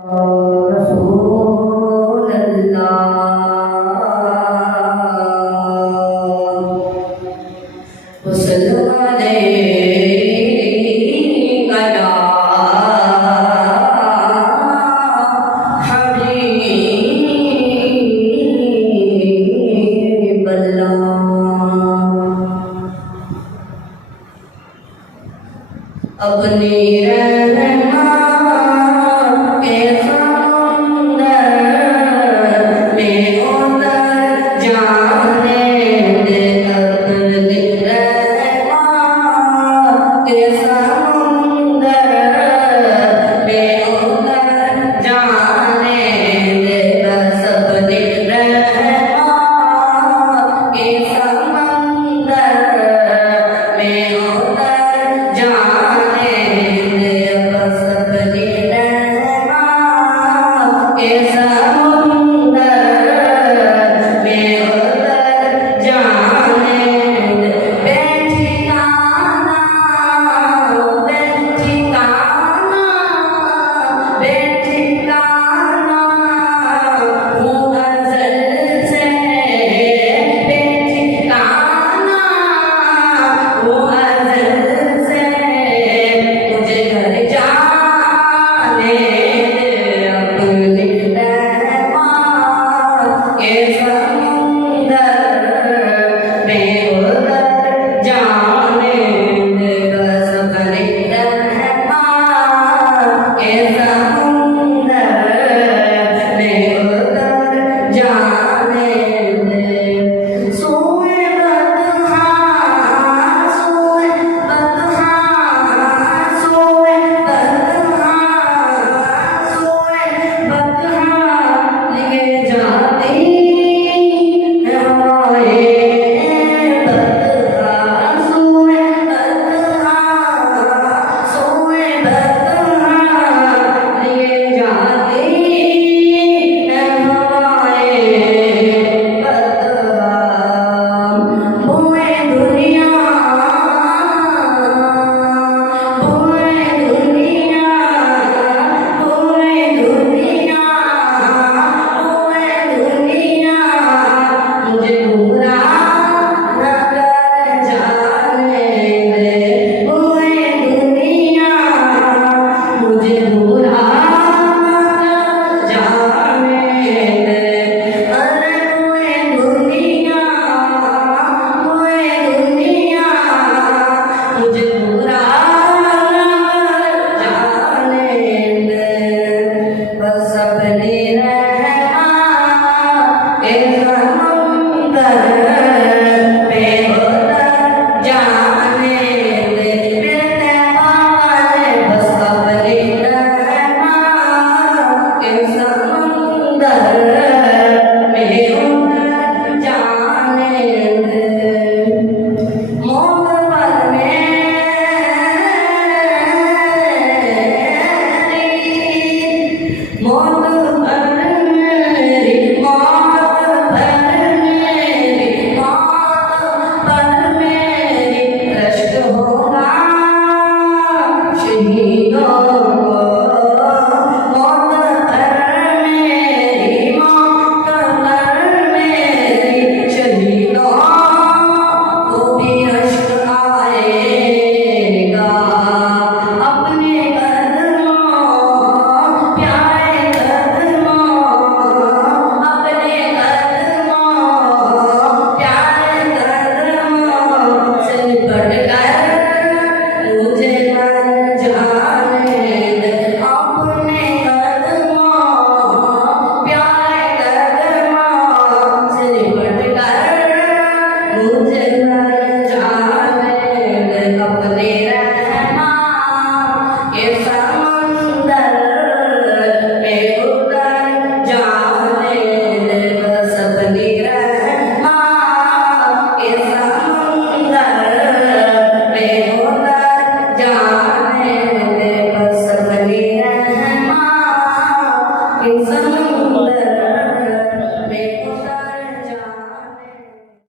رسول الله وسلم عليك يا حبيب الله अपनी रहना के समुंदर में उतर जाने दे अपनी रहना के समुंदर में उतर जाने दे बस अपनी रहना के समुंदर में उतर जाने दे बस अपनी रहना के समुंदर में उतर जाने दे बेठिकाना बेठिकाना बेठिकाना मुअज़्ज़ल से बेठिकाना मुअज़्ज़ल से मुझे घर जाने दे अपनी रहमत के समुंदर में उतर जाने दे बस अपनी रहमत के समुंदर में उतर जाने दे सोए बदहा सोए बदहा सोए बदहा सोए बदहा ले जाती है हवाएं बदहा सोए बदहा ले जाती है हवाएं बदहा बोए दुनिया बोए दुनिया बोए दुनिया बोए दुनिया मुझे गुमराह न कर जाने दे बोए दुनिया मुझे गुमराह न कर जाने दे अरे बोए दुनिया मुझे गुमराह न कर जाने दे बस अपनी रहना के समुंदर में उतर जाने दे मेरे वाले बस अपनी रहना के समुंदर में उतर जाने दे मौत पर मेरी मौत